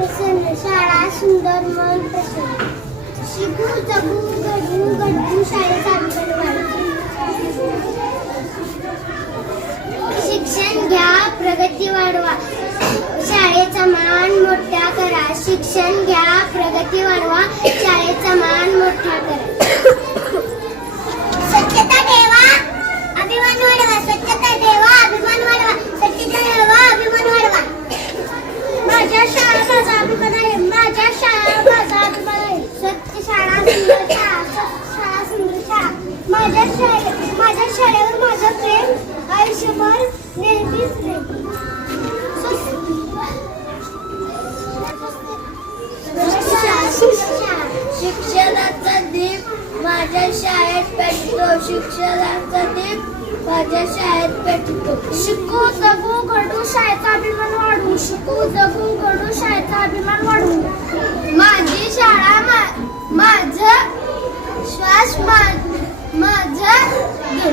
प्रसन्न, शाळा सुंदर, मन प्रसन्न. शिकू जगू घडवू घडवू शाळेचा अभिमान वाढवू. शिक्षण घ्या प्रगती वाढवा, शाळेचा मान मोठा करा. शिक्षण घ्या प्रगती वाढवा, शाळेचा मान मोठा करा. स्वच्छता ठेवा अभिमान वाढवा, स्वच्छता ठेवा अभिमान वाढवा, स्वच्छता ठेवा अभिमान वाढवा. माझ्या शाळा माझा अभिमान आहे, माझ्या शाळा माझा अभिमान आहे. स्वच्छ शाळा सुंदर शाळा, स्वच्छ शाळा सुंदर शाळा. माझ्या शाळेवर माझं प्रेम आयुष्यभर नेहमीच प्रेम. शिक्षणाचा दीप माझ्या शाळेत पेटतो, शिक्षणाचा दीप माझ्या शाळेत पेटतो. शिकू जगू घडू शाळेचा अभिमान वाढवू, शिकू जगू घडू शाळेचा अभिमान वाढवू. माझी शाळा माझं श्वास माझं